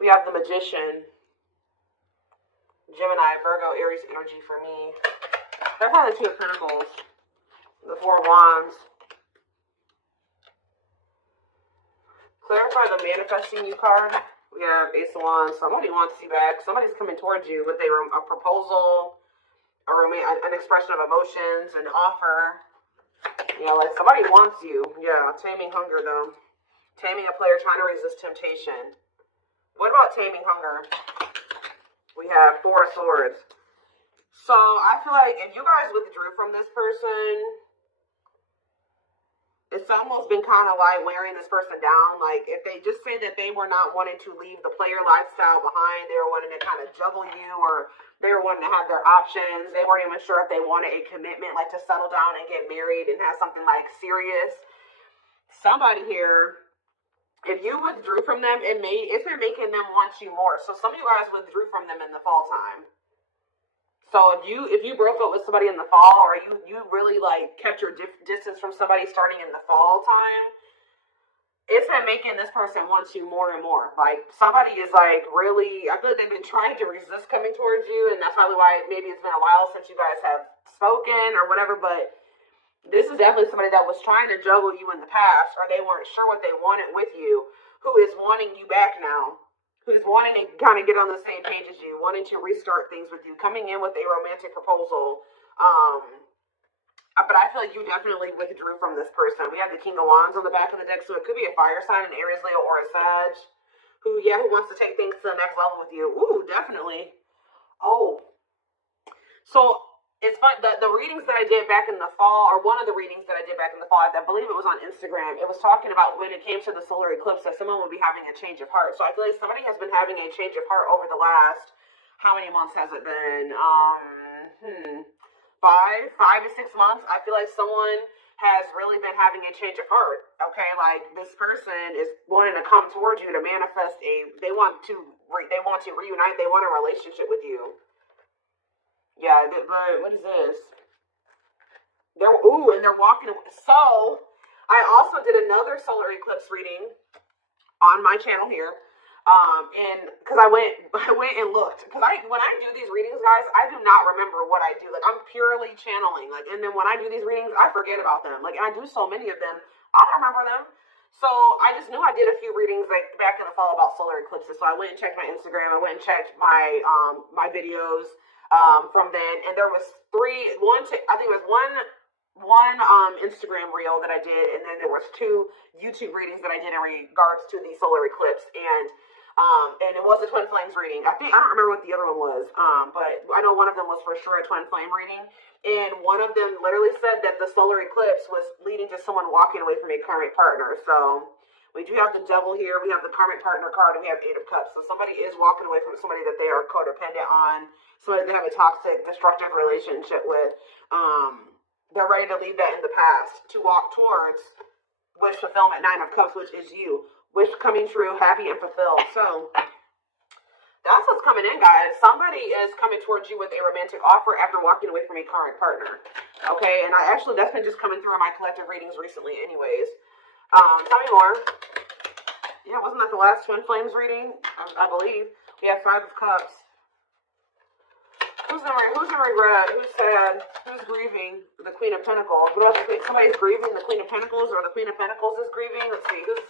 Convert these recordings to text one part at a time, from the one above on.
We have the Magician, Gemini, Virgo, Aries energy for me. That's on the Two of Pentacles, the Four of Wands. Clarify the manifesting you card. We have Ace of Wands. Somebody wants you back. Somebody's coming towards you with a proposal, an expression of emotions, an offer. You know, like somebody wants you. Yeah, taming hunger though. Taming a player trying to resist temptation. What about taming hunger? We have Four of Swords. So I feel like if you guys withdrew from this person, it's almost been kind of like wearing this person down. Like if they just say that they were not wanting to leave the player lifestyle behind, they were wanting to kind of juggle you, or they were wanting to have their options. They weren't even sure if they wanted a commitment, like to settle down and get married and have something like serious. Somebody here, if you withdrew from them, it's been making them want you more. So some of you guys withdrew from them in the fall time. So if you broke up with somebody in the fall, or you really like kept your distance from somebody starting in the fall time, it's been making this person want you more and more. Like somebody is like really, I feel like they've been trying to resist coming towards you, and that's probably why maybe it's been a while since you guys have spoken or whatever. But this is definitely somebody that was trying to juggle you in the past, or they weren't sure what they wanted with you, who is wanting you back now. Who's wanting to kind of get on the same page as you, wanting to restart things with you, coming in with a romantic proposal. But I feel like you definitely withdrew from this person. We have the King of Wands on the back of the deck, so it could be a fire sign, an Aries, Leo, or a Sag, who wants to take things to the next level with you. Ooh, definitely. Oh. So it's fun. The readings that I did back in the fall, or one of the readings that I did back in the fall, I believe it was on Instagram, it was talking about when it came to the solar eclipse that someone would be having a change of heart. So I feel like somebody has been having a change of heart over the last, how many months has it been? 5 to 6 months. I feel like someone has really been having a change of heart. Okay, like this person is wanting to come towards you to manifest they want to reunite, they want a relationship with you. Yeah, but what is this? And they're walking away. So, I also did another solar eclipse reading on my channel here. And because I went and looked. Because when I do these readings, guys, I do not remember what I do. Like, I'm purely channeling. Like, and then when I do these readings, I forget about them. Like, and I do so many of them, I don't remember them. So, I just knew I did a few readings, like, back in the fall about solar eclipses. So, I went and checked my Instagram. I went and checked my, my videos. From then, and there was I think it was one Instagram reel that I did, and then there was 2 YouTube readings that I did in regards to the solar eclipse, and it was a twin flames reading. I don't remember what the other one was, but I know one of them was for sure a twin flame reading, and one of them literally said that the solar eclipse was leading to someone walking away from a karmic partner. So we do have the Devil here, we have the karmic partner card, and we have 8 of Cups. So somebody is walking away from somebody that they are codependent on, somebody they have a toxic, destructive relationship with. They're ready to leave that in the past to walk towards wish fulfillment, 9 of Cups, which is you. Wish coming true, happy and fulfilled. So that's what's coming in, guys. Somebody is coming towards you with a romantic offer after walking away from a current partner. Okay, and that's been just coming through in my collective readings recently anyways. Tell me more. Yeah, wasn't that the last Twin Flames reading? I believe. We have 5 of Cups. Who's in regret? Who's sad? Who's grieving? The Queen of Pentacles. What else? Somebody's grieving the Queen of Pentacles, or the Queen of Pentacles is grieving. Let's see. Who's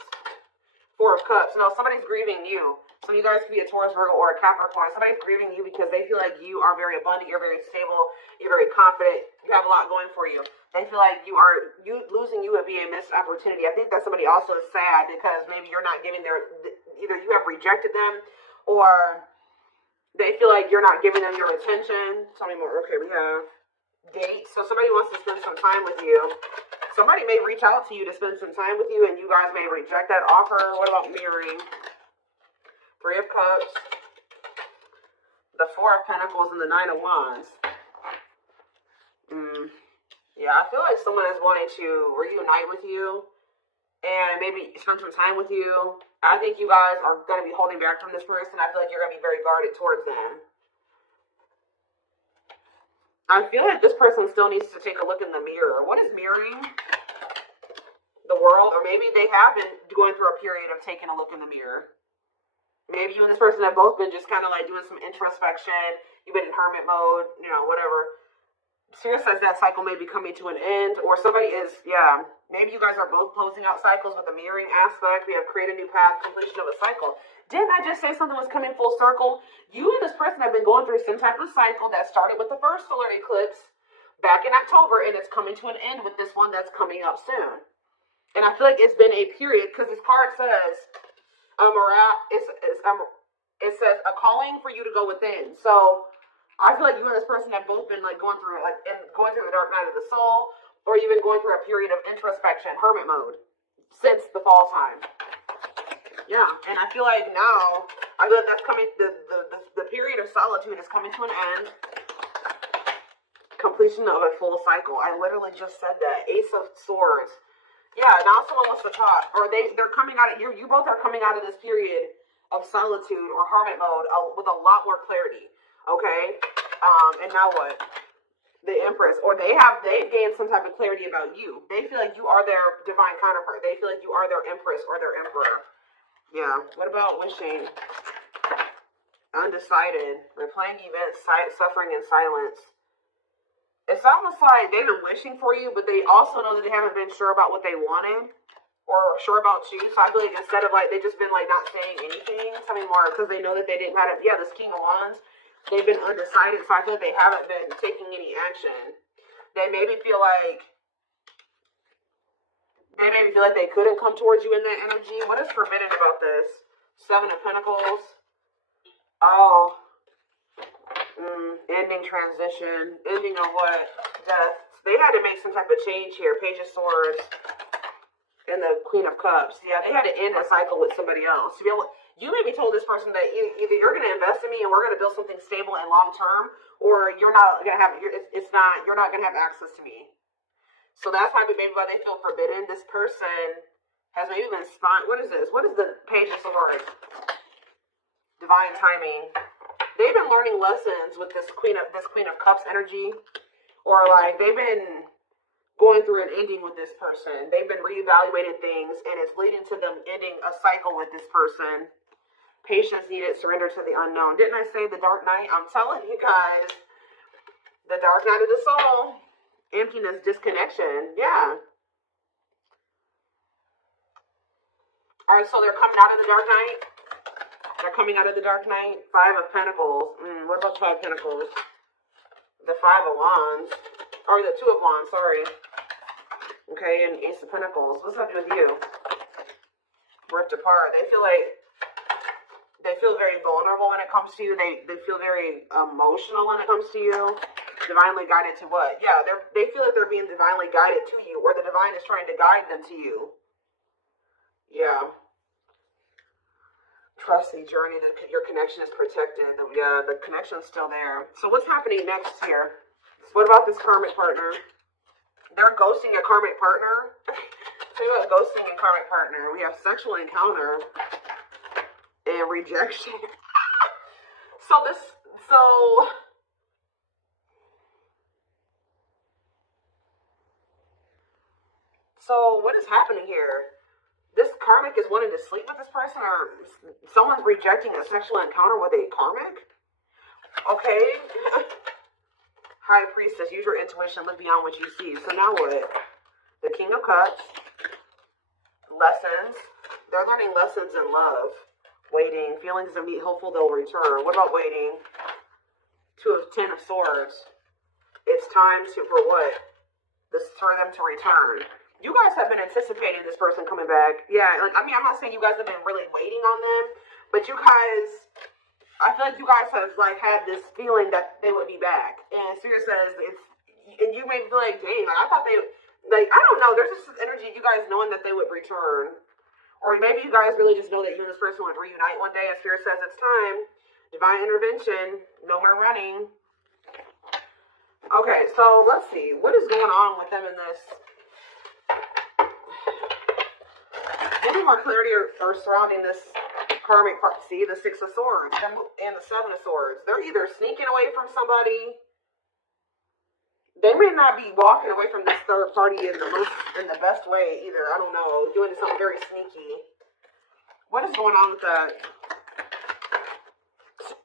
4 of Cups? No, somebody's grieving you. So you guys could be a Taurus, Virgo, or a Capricorn. Somebody's grieving you because they feel like you are very abundant, you're very stable, you're very confident, you have a lot going for you. They feel like losing you would be a missed opportunity. I think that somebody also is sad because maybe you're not giving either you have rejected them, or they feel like you're not giving them your attention. Tell me more. Okay, we have dates. So somebody wants to spend some time with you. Somebody may reach out to you to spend some time with you, and you guys may reject that offer. What about mirroring? 3 of Cups, the 4 of Pentacles, and the 9 of Wands. Yeah, I feel like someone is wanting to reunite with you and maybe spend some time with you. I think you guys are going to be holding back from this person. I feel like you're going to be very guarded towards them. I feel like this person still needs to take a look in the mirror. What is mirroring? The world, or maybe they have been going through a period of taking a look in the mirror. Maybe you and this person have both been just kind of like doing some introspection. You've been in hermit mode, you know, whatever. Spirit says that cycle may be coming to an end, or somebody is, yeah. Maybe you guys are both closing out cycles with a mirroring aspect. We have create a new path, completion of a cycle. Didn't I just say something was coming full circle? You and this person have been going through some type of cycle that started with the first solar eclipse back in October, and it's coming to an end with this one that's coming up soon. And I feel like it's been a period, because this card says, it says a calling for you to go within. So I feel like you and this person have both been like going through the dark night of the soul, or you've been going through a period of introspection, hermit mode, since the fall time. Yeah, and I feel like now, I feel like that's coming. The period of solitude is coming to an end. Completion of a full cycle. I literally just said that. Ace of Swords. Yeah, now someone wants to talk, or they're coming out of you. You both are coming out of this period of solitude or hermit mode with a lot more clarity. Okay, and now what? The Empress, or they've gained some type of clarity about you. They feel like you are their divine counterpart. They feel like you are their Empress or their Emperor. Yeah. What about wishing? Undecided. Replaying events, suffering in silence. It's almost like they've been wishing for you, but they also know that they haven't been sure about what they wanted or sure about you. So I feel like instead of like, they've just been like not saying anything, something more, because they know that they didn't have it. Yeah, this King of Wands. They've been undecided, so I feel like they haven't been taking any action. They maybe feel like they couldn't come towards you in that energy. What is forbidden about this? Seven of Pentacles. Oh. Ending transition. Ending of what? Death. They had to make some type of change here. Page of Swords. And the Queen of Cups. Yeah, they had to end a cycle with somebody else. You maybe told this person that either you're going to invest in me and we're going to build something stable and long term, or you're not going to have you're not going to have access to me. So that's maybe why they feel forbidden. This person has maybe been what is this? What is the Page of Swords? Divine timing. They've been learning lessons with this Queen of Cups energy, or like they've been going through an ending with this person. They've been reevaluating things, and it's leading to them ending a cycle with this person. Patience needed, surrender to the unknown. Didn't I say the dark night? I'm telling you guys. The dark night of the soul. Emptiness, disconnection. Yeah. Alright, so they're coming out of the dark night. They're coming out of the dark night. Five of Pentacles. What about the Five of Pentacles? The Five of Wands. Or the Two of Wands, sorry. Okay, and Ace of Pentacles. What's up with you? Ripped apart. They feel very vulnerable when it comes to you. They feel very emotional when it comes to you. Divinely guided to what? Yeah, they feel like they're being divinely guided to you, or the divine is trying to guide them to you. Yeah. Trust the journey. Your connection is protected. Yeah, the connection's still there. So what's happening next here? What about this karmic partner? They're ghosting a karmic partner. Think about ghosting a karmic partner. We have sexual encounter and rejection. So what is happening here? This karmic is wanting to sleep with this person, or someone's rejecting a sexual encounter with a karmic? Okay. High Priestess, use your intuition, look beyond what you see. So now what? The King of Cups. Lessons. They're learning lessons in love. Waiting. Feelings of need, hopeful they'll return. What about waiting? Ten of Swords. It's time for what? For them to return. You guys have been anticipating this person coming back. Yeah, I'm not saying you guys have been really waiting on them, but you guys, I feel like you guys have had this feeling that they would be back. And Spirit says and you may feel like, dang, I thought they, I don't know. There's just this energy, you guys knowing that they would return, or maybe you guys really just know that you and this person would reunite one day. And Spirit says it's time. Divine intervention. No more running. Okay, so let's see. What is going on with them in this? Any more clarity or surrounding this karmic part? See, the Six of Swords and the Seven of Swords. They're either sneaking away from somebody. They may not be walking away from this third party in the best way either. I don't know. Doing something very sneaky. What is going on with that?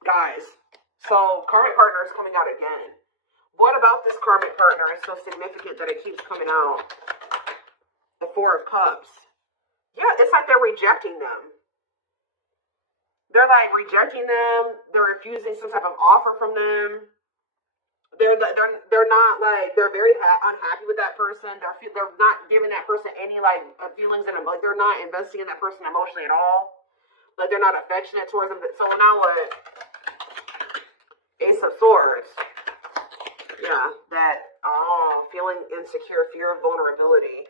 Guys, so karmic partner is coming out again. What about this karmic partner is so significant that it keeps coming out? The Four of Cups. Yeah, it's like they're rejecting them. They're like rejecting them. They're refusing some type of offer from them. They're not like, they're very unhappy with that person. They're not giving that person any like feelings in them. Like they're not investing in that person emotionally at all. Like they're not affectionate towards them. So now what? Ace of Swords. Yeah, that feeling insecure, fear of vulnerability.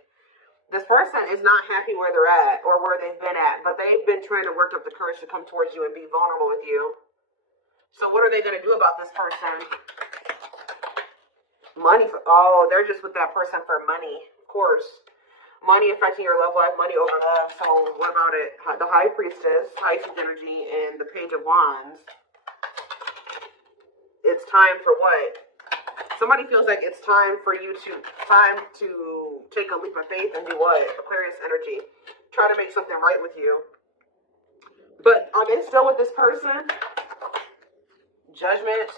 This person is not happy where they're at or where they've been at, but they've been trying to work up the courage to come towards you and be vulnerable with you. So what are they going to do about this person? Money. They're just with that person for money, of course. Money affecting your love life, money over love. So what about it? The High Priestess, Pisces energy, and the Page of Wands. It's time for what? Somebody feels like it's time for you to take a leap of faith and do what? Aquarius energy. Try to make something right with you. But are they still with this person? Judgment.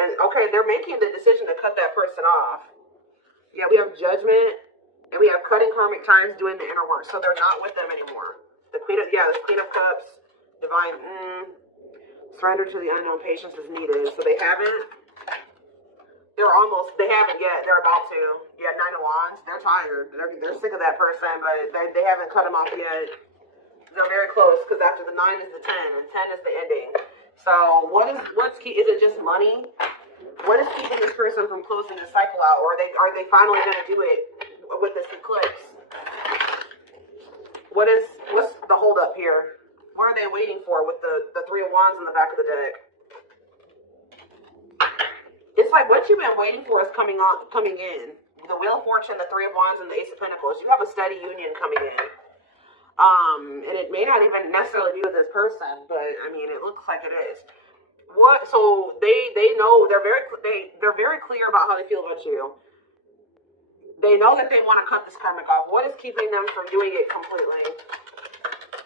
And okay, they're making the decision to cut that person off. Yeah, we have judgment. And we have cutting karmic ties, doing the inner work. So they're not with them anymore. The Queen of Cups. Divine. Surrender to the unknown, patience is needed. So they haven't. They haven't yet. They're about to. Yeah, Nine of Wands. They're tired. They're sick of that person, but they haven't cut them off yet. They're very close because after the 9 is the 10, and 10 is the ending. So what's key? Is it just money? What is keeping this person from closing the cycle out, or are they finally going to do it with this eclipse? What's the hold up here? What are they waiting for with the Three of Wands in the back of the deck? It's like what you've been waiting for is coming in. The Wheel of Fortune, the Three of Wands, and the Ace of Pentacles. You have a steady union coming in. And it may not even necessarily be with this person, but I mean, it looks like it is. So they know they're very clear about how they feel about you. They know that they want to cut this karmic off. What is keeping them from doing it completely?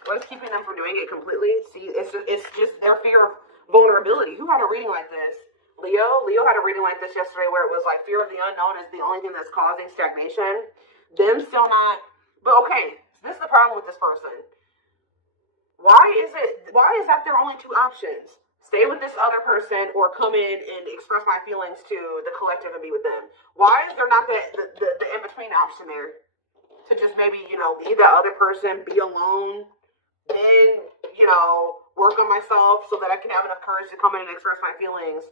What is keeping them from doing it completely? See, it's just their fear of vulnerability. Who had a reading like this? Leo had a reading like this yesterday where it was like fear of the unknown is the only thing that's causing stagnation. Them still not. But okay, this is the problem with this person. Why is that their only two options? Stay with this other person or come in and express my feelings to the collective and be with them. Why is there not the in-between option there? To just maybe, leave that other person, be alone, then, work on myself so that I can have enough courage to come in and express my feelings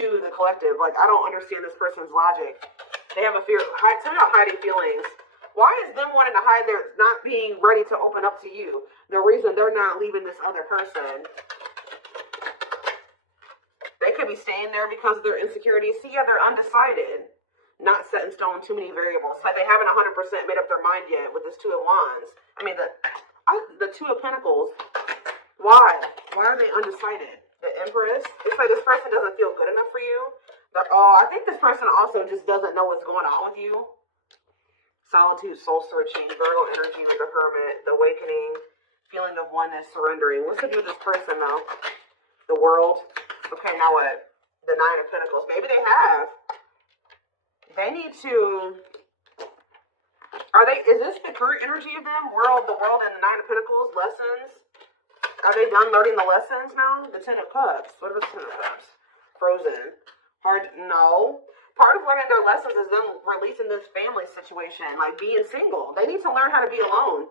to the collective. Like, I don't understand this person's logic. They have a fear. Tell me about hiding feelings. Why is them wanting to hide their not being ready to open up to you? The reason they're not leaving this other person. They could be staying there because of their insecurities. See, yeah, they're undecided. Not set in stone, too many variables. It's like they haven't 100% made up their mind yet with this Two of Wands. I mean, the Two of Pentacles. Why? Why are they undecided? The Empress. It's like this person doesn't feel good enough for you. I think this person also just doesn't know what's going on with you. Solitude, soul searching, Virgo energy with the Hermit, the awakening, feeling of oneness, surrendering. What's to do with this person though? The World. Okay, now what? The Nine of Pentacles. Maybe they have. They need to. Is this the current energy of them? The world, and the Nine of Pentacles. Lessons. Are they done learning the lessons now? The Ten of Cups. What are the Ten of Cups? Frozen. No. Part of learning their lessons is them releasing this family situation, like being single. They need to learn how to be alone.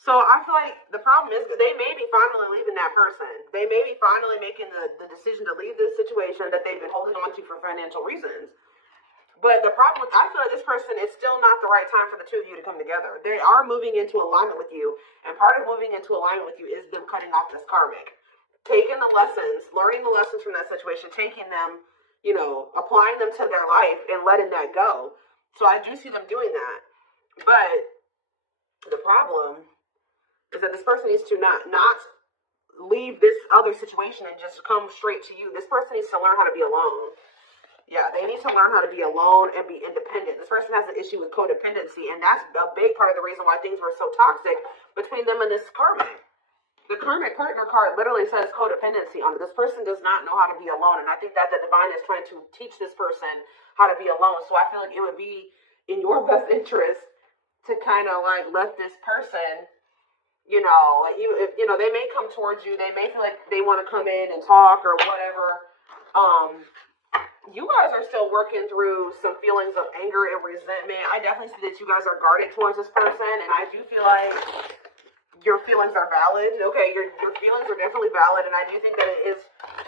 So I feel like the problem is that they may be finally leaving that person. They may be finally making the decision to leave this situation that they've been holding on to for financial reasons. But the problem with, I feel like this person, it's still not the right time for the two of you to come together. They are moving into alignment with you. And part of moving into alignment with you is them cutting off this karmic. Taking the lessons, learning the lessons from that situation, taking them, applying them to their life and letting that go. So I do see them doing that. But the problem is that this person needs to not leave this other situation and just come straight to you. This person needs to learn how to be alone. Yeah, they need to learn how to be alone and be independent. This person has an issue with codependency, and that's a big part of the reason why things were so toxic between them and this karmic. The karmic partner card literally says codependency on it. This person does not know how to be alone. And I think that the divine is trying to teach this person how to be alone. So I feel like it would be in your best interest to kind of like let this person, like they may come towards you. They may feel like they want to come in and talk or whatever. You guys are still working through some feelings of anger and resentment. I definitely see that you guys are guarded towards this person, and I do feel like your feelings are valid. Okay, your feelings are definitely valid, and I do think that it is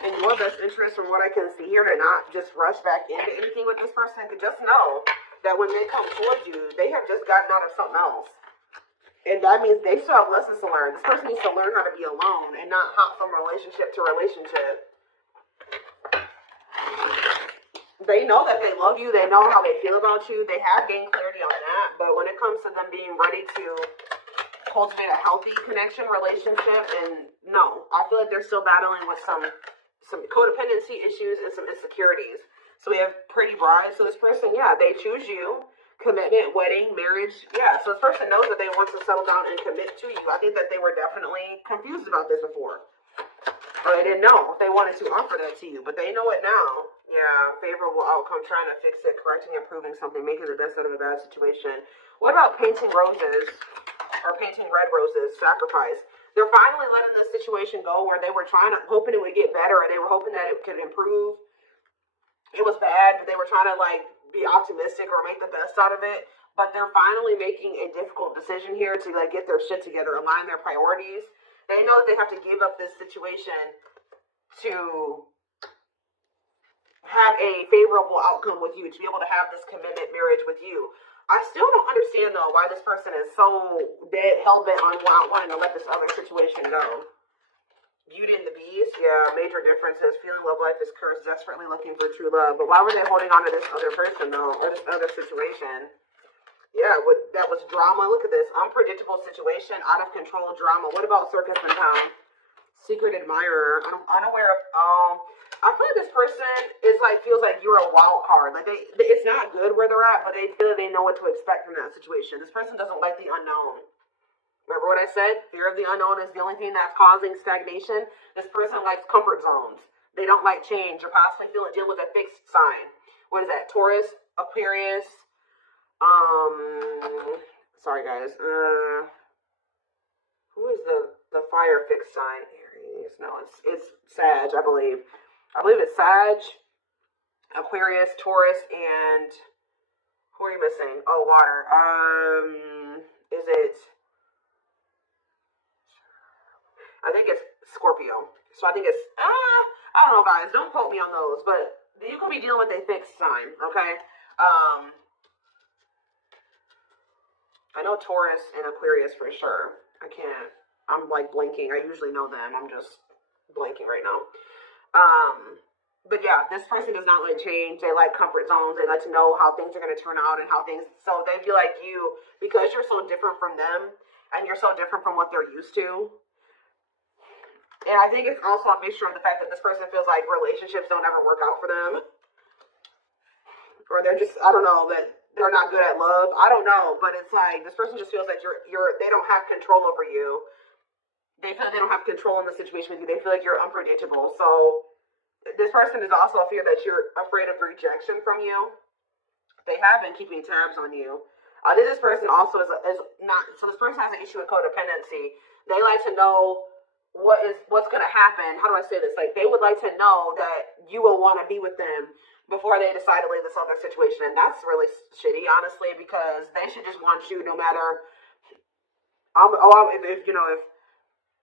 in your best interest, from what I can see here, to not just rush back into anything with this person. To just know that when they come towards you, they have just gotten out of something else. And that means they still have lessons to learn. This person needs to learn how to be alone and not hop from relationship to relationship. They know that they love you. They know how they feel about you. They have gained clarity on that. But when it comes to them being ready to cultivate a healthy connection, relationship, and no, I feel like they're still battling with some codependency issues and some insecurities. So we have pretty bride. So this person, yeah, they choose you. Commitment, wedding, marriage. Yeah, so this person knows that they want to settle down and commit to you. I think that they were definitely confused about this before. Or they didn't know if they wanted to offer that to you, but they know it now. Yeah, favorable outcome, trying to fix it, correcting, improving something, making the best out of a bad situation. What about painting roses or painting red roses, sacrifice? They're finally letting this situation go where they were hoping it would get better, or they were hoping that it could improve. It was bad, but they were trying to be optimistic or make the best out of it. But they're finally making a difficult decision here to get their shit together, align their priorities. They know that they have to give up this situation to have a favorable outcome with you, to be able to have this commitment marriage with you. I still don't understand, though, why this person is so dead, hell-bent on wanting to let this other situation go. Beauty and the Beast, yeah, major differences. Feeling love life is cursed, desperately looking for true love. But why were they holding on to this other person, though, or this other situation? Yeah, that was drama. Look at this. Unpredictable situation, out of control drama. What about Circus in Town? Secret admirer, unaware of, I feel like this person feels like you're a wild card. It's not good where they're at, but they feel they know what to expect from that situation. This person doesn't like the unknown. Remember what I said? Fear of the unknown is the only thing that's causing stagnation. This person likes comfort zones. They don't like change, or possibly deal with a fixed sign. What is that? Taurus, Aquarius, sorry guys, who is the fire fixed sign? Aries. No, it's Sag, I believe. I believe it's Sag, Aquarius, Taurus, and who are you missing? Oh, water. Is it? I think it's Scorpio. So I think it's I don't know, guys. Don't quote me on those, but you could be dealing with a fixed sign, okay? I know Taurus and Aquarius for sure. I'm blinking. I usually know them. I'm just blanking right now. But yeah, this person does not like change. They like comfort zones. They like to know how things are going to turn out and so they feel like you, because you're so different from them and you're so different from what they're used to. And I think it's also a mixture of the fact that this person feels like relationships don't ever work out for them. Or they're just, I don't know, that they're not good at love. I don't know, but it's like this person just feels like they don't have control over you. They feel like they don't have control in the situation with you. They feel like you're unpredictable. So this person is also a fear that you're afraid of rejection from you. They have been keeping tabs on you. I think this person also is not. So this person has an issue with codependency. They like to know what's going to happen. How do I say this? Like, they would like to know that you will want to be with them before they decide to leave this other situation. And that's really shitty, honestly, because they should just want you no matter. If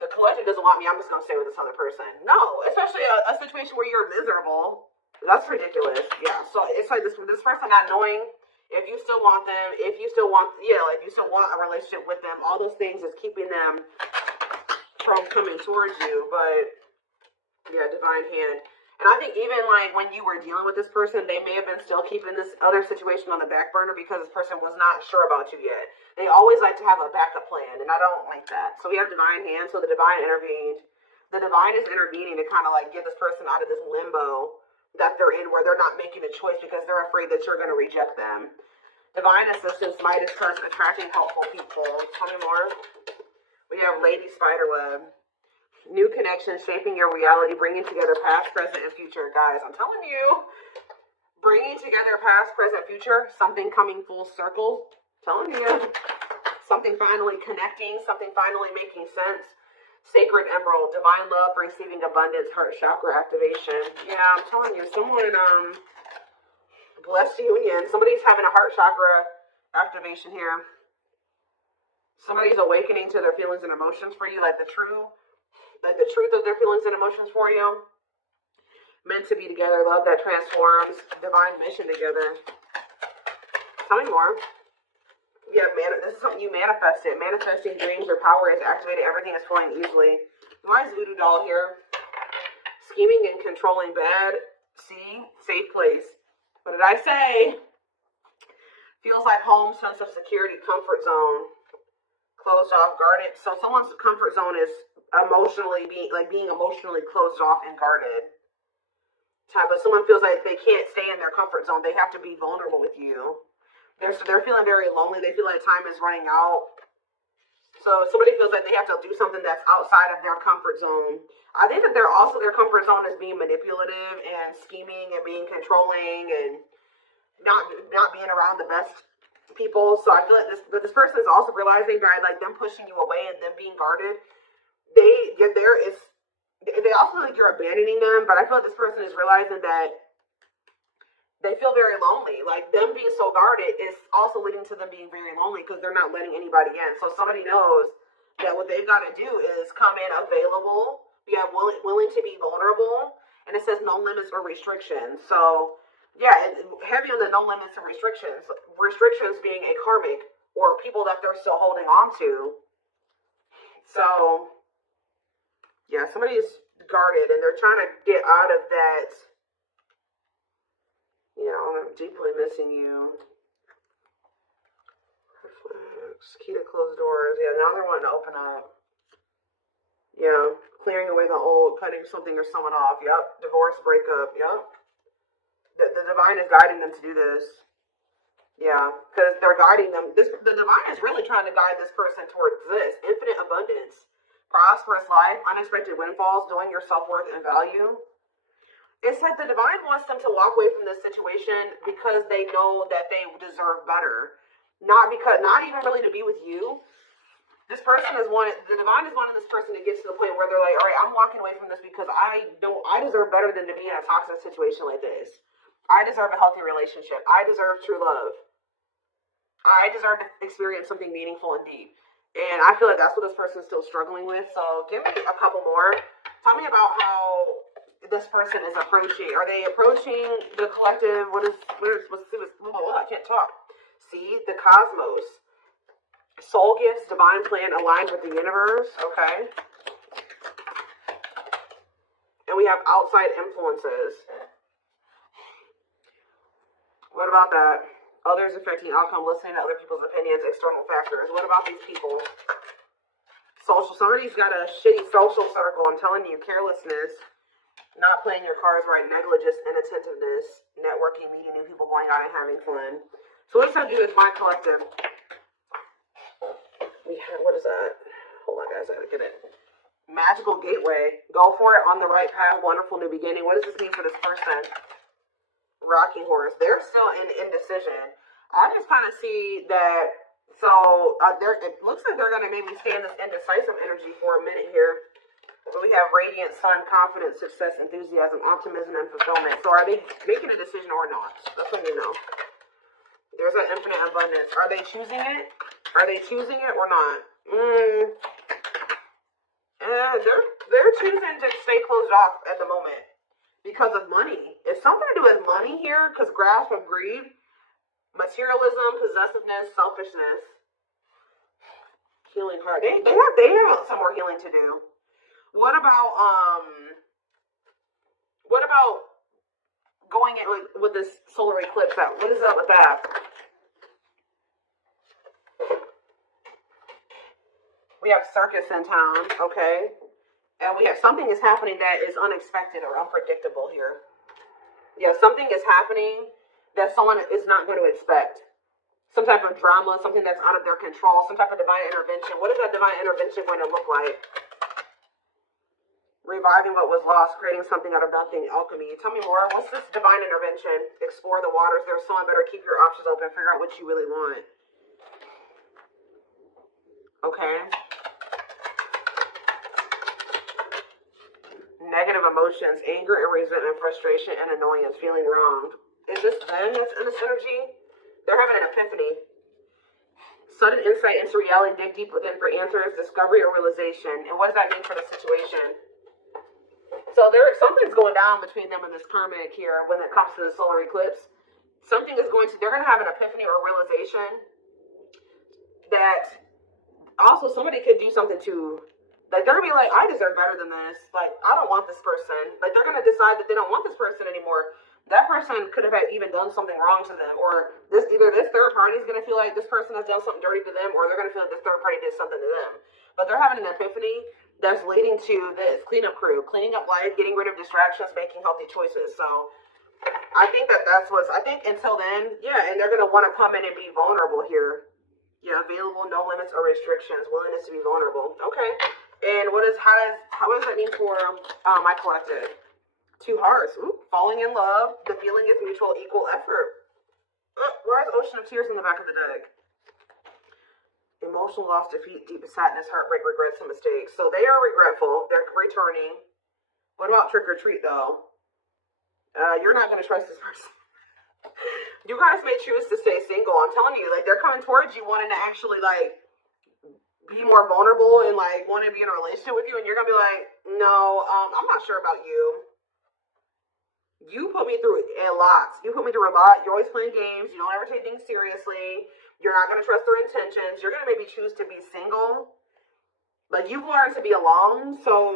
the collective doesn't want me, I'm just going to stay with this other person. No, especially a situation where you're miserable. That's ridiculous. Yeah, so it's like this person not knowing if you still want them, if you still want a relationship with them. All those things is keeping them from coming towards you. But yeah, divine hand. And I think even when you were dealing with this person, they may have been still keeping this other situation on the back burner because this person was not sure about you yet. They always like to have a backup plan, and I don't like that. So we have divine hand, so the divine intervened. The divine is intervening to kind of get this person out of this limbo that they're in, where they're not making a choice because they're afraid that you're going to reject them. Divine assistance, Midas curse, attracting helpful people. Tell me more. We have Lady Spiderweb. New connections shaping your reality, bringing together past, present, and future. Guys, I'm telling you, bringing together past, present, future, something coming full circle. I'm telling you, something finally connecting, something finally making sense. Sacred emerald, divine love, receiving abundance, heart chakra activation. Yeah, I'm telling you, someone, blessed union. Somebody's having a heart chakra activation here. Somebody's awakening to their feelings and emotions for you, like the truth of their feelings and emotions for you. Meant to be together, love that transforms, divine mission together. Tell me more. Yeah, man, this is something you manifested. Manifesting dreams or power is activated. Everything is flowing easily. Why is Voodoo Doll here? Scheming and controlling bad. See? Safe place. What did I say? Feels like home, sense of security, comfort zone. Closed off, guarded. So someone's comfort zone is being emotionally closed off and guarded. But someone feels like they can't stay in their comfort zone. They have to be vulnerable with you. They're feeling very lonely. They feel like time is running out. So somebody feels like they have to do something that's outside of their comfort zone. I think that their comfort zone is being manipulative and scheming and being controlling and not being around the best people. So I feel like this person is also realizing by like them pushing you away and them being guarded, they also feel like you're abandoning them. But I feel like this person is realizing that they feel very lonely. Like them being so guarded is also leading to them being very lonely because they're not letting anybody in. So somebody knows that what they've got to do is come in available, willing to be vulnerable, and it says no limits or restrictions. So yeah, heavy on the no limits and restrictions. Restrictions being a karmic or people that they're still holding on to. So yeah, somebody is guarded and they're trying to get out of that. You know, I'm deeply missing you. Reflex, key to closed doors. Yeah, now they're wanting to open up. Yeah, clearing away the old, cutting something or someone off. Yep, divorce, breakup. Yep. The divine is guiding them to do this. Yeah, because they're guiding them. The divine is really trying to guide this person towards this. Infinite abundance, prosperous life, unexpected windfalls, knowing your self-worth and value. It's like the divine wants them to walk away from this situation because they know that they deserve better. Not even really to be with you. The divine is wanting this person to get to the point where they're like, all right, I'm walking away from this because I deserve better than to be in a toxic situation like this. I deserve a healthy relationship. I deserve true love. I deserve to experience something meaningful and deep. And I feel like that's what this person is still struggling with. So give me a couple more. Tell me about how this person is approaching. Are they approaching the collective? I can't talk. See, the cosmos. Soul gifts, divine plan aligned with the universe. Okay. And we have outside influences. What about that? Others affecting outcome, listening to other people's opinions, external factors. What about these people? Social. Somebody's got a shitty social circle. I'm telling you, carelessness. Not playing your cards right, negligence, inattentiveness, networking, meeting new people, going out and having fun. So what does that do with my collective? What is that? Hold on, guys, I gotta get it. Magical gateway. Go for it, on the right path, wonderful new beginning. What does this mean for this person? Rocking horse. They're still in indecision. I just kind of see that. So it looks like they're gonna maybe stay in this indecisive energy for a minute here. So we have radiant sun, confidence, success, enthusiasm, optimism, and fulfillment. So are they making a decision or not? That's what you know. There's an infinite abundance. Are they choosing it? Are they choosing it or not? They're choosing to stay closed off at the moment because of money. It's something to do with money here, because grasp of greed, materialism, possessiveness, selfishness, healing heart. They have some more healing to do. What about going in with this solar eclipse? What is up with that? We have circus in town, okay? And we have something is happening that is unexpected or unpredictable here. Yeah, something is happening that someone is not going to expect. Some type of drama, something that's out of their control, some type of divine intervention. What is that divine intervention going to look like? Reviving what was lost, creating something out of nothing, alchemy. Tell me more. What's this divine intervention? Explore the waters. There's someone better. Keep your options open. Figure out what you really want. Okay. Negative emotions, anger and resentment, frustration and annoyance, feeling wronged. Is this them that's in this energy? They're having an epiphany. Sudden insight into reality, dig deep within for answers, discovery or realization. And what does that mean for the situation? So something's going down between them and this karmic here when it comes to the solar eclipse. They're going to have an epiphany or realization that also somebody could do something to, like, they're going to be like, I deserve better than this. Like, I don't want this person. Like, they're going to decide that they don't want this person anymore. That person could have even done something wrong to them, or either this third party is going to feel like this person has done something dirty to them, or they're going to feel like this third party did something to them. But they're having an epiphany that's leading to this cleanup crew, cleaning up life, getting rid of distractions, making healthy choices. So I think I think until then, yeah, and they're going to want to come in and be vulnerable here. Yeah, available, no limits or restrictions, willingness to be vulnerable. Okay. And what does that mean for my collective? 2 hearts. Ooh, falling in love. The feeling is mutual, equal effort. Why is Ocean of Tears in the back of the deck? Emotional loss, defeat, deepest sadness, heartbreak, regrets, and mistakes. So they are regretful. They're returning. What about trick or treat, though? You're not going to trust this person. You guys may choose to stay single. I'm telling you, like, they're coming towards you wanting to actually, like, be more vulnerable and, like, want to be in a relationship with you. And you're going to be like, no, I'm not sure about you. You put me through a lot. You're always playing games. You don't ever take things seriously. You're not going to trust their intentions. You're going to maybe choose to be single. Like, you've learned to be alone. So